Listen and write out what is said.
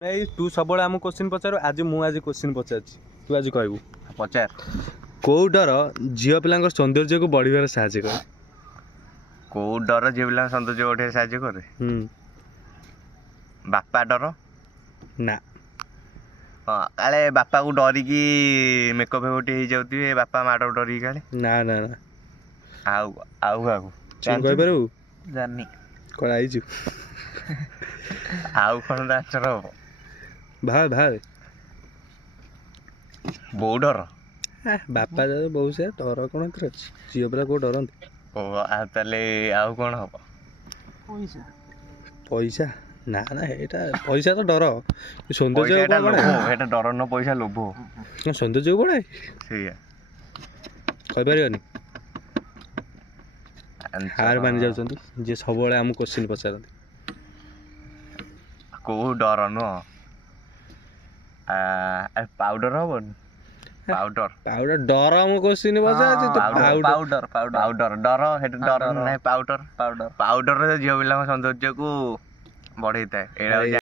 ଭାଇ ତୁ ସବୁବେଳେ ଆମକୁ କ୍ୱେଶ୍ଚିନ୍ ପଚାରୁ ଆଜି ମୁଁ କ୍ୱେଶ୍ଚିନ୍ ପଚାରୁଛି ତୁ ଆଜି କହିବୁ ପଚାର। କୋଉ ଡର ଝିଅ ପିଲାଙ୍କ ସୌନ୍ଦର୍ଯ୍ୟକୁ ବଢିବାରେ ସାହାଯ୍ୟ କରେ? କୋଉ ଡର ଝିଅ ପିଲାଙ୍କ ସୌନ୍ଦର୍ଯ୍ୟ ବଢ଼ିବାରେ ସାହାଯ୍ୟ କରେ? ବାପା ଡର। ନା। ହଁ କାଳେ ବାପାକୁ ଡରିକି ମେକଅପ୍ ଫେକଅପ୍ ଟିକେ ହେଇଯାଉଥିବେ ବାପା ମାଡ଼କୁ ଡରିକି କାଳେ। ନା ନା ନା ଆଉ ଆଉ କାହାକୁ ତୁ କହିପାରିବୁ? ଜାଣିନି। କଣ ଆଇଛୁ? ଆଉ କଣ ଆନ୍ସର ହବ? ଭାବେ ବୋଉ ଡର। ବାପା ଯଦି ବୋଉ ସେ ଡର କଣ ଏଥିରେ ଅଛି? ଝିଅ ପିଲା କୋଉ ଡରନ୍ତି? ଓ ଆଉ ତାହେଲେ ଆଉ କଣ ହବ? ପଇସା ନା ନା ଏଇଟା ପଇସା ତ ଡର ସୌନ୍ଦର୍ଯ୍ୟ ପଇସା ଏଟା କଣ ଲୋଭ, ବଢାଏ? ଏଟା ଡର ନୁହଁ, ପଇସା ଲୋଭ। ସୌନ୍ଦର୍ଯ୍ୟକୁ ବଢାଏ? ସେଇଆ କହିପାରିବନି? ହାର ଆନ୍ସର। ମାନି ଯାଉଛନ୍ତି ଯିଏ ସବୁବେଳେ ଆମକୁ କ୍ୱେଶ୍ଚିନ୍ ପଚାରନ୍ତି। କୋଉ ଡର ନୁହଁ ପାଉଡର ହବନି? ପାଉଡର ଡର ଆମକୁ କ୍ୱେଶ୍ଚିନ୍ ପଚାରୁଛି ତ ପାଉଡର ଡର ସେଟା ଡର ନାହିଁ, ପାଉଡର ଝିଅ ପିଲାଙ୍କ ସୌନ୍ଦର୍ଯ୍ୟକୁ ବଢେଇଥାଏ। ଏଇଟା ହଉଛି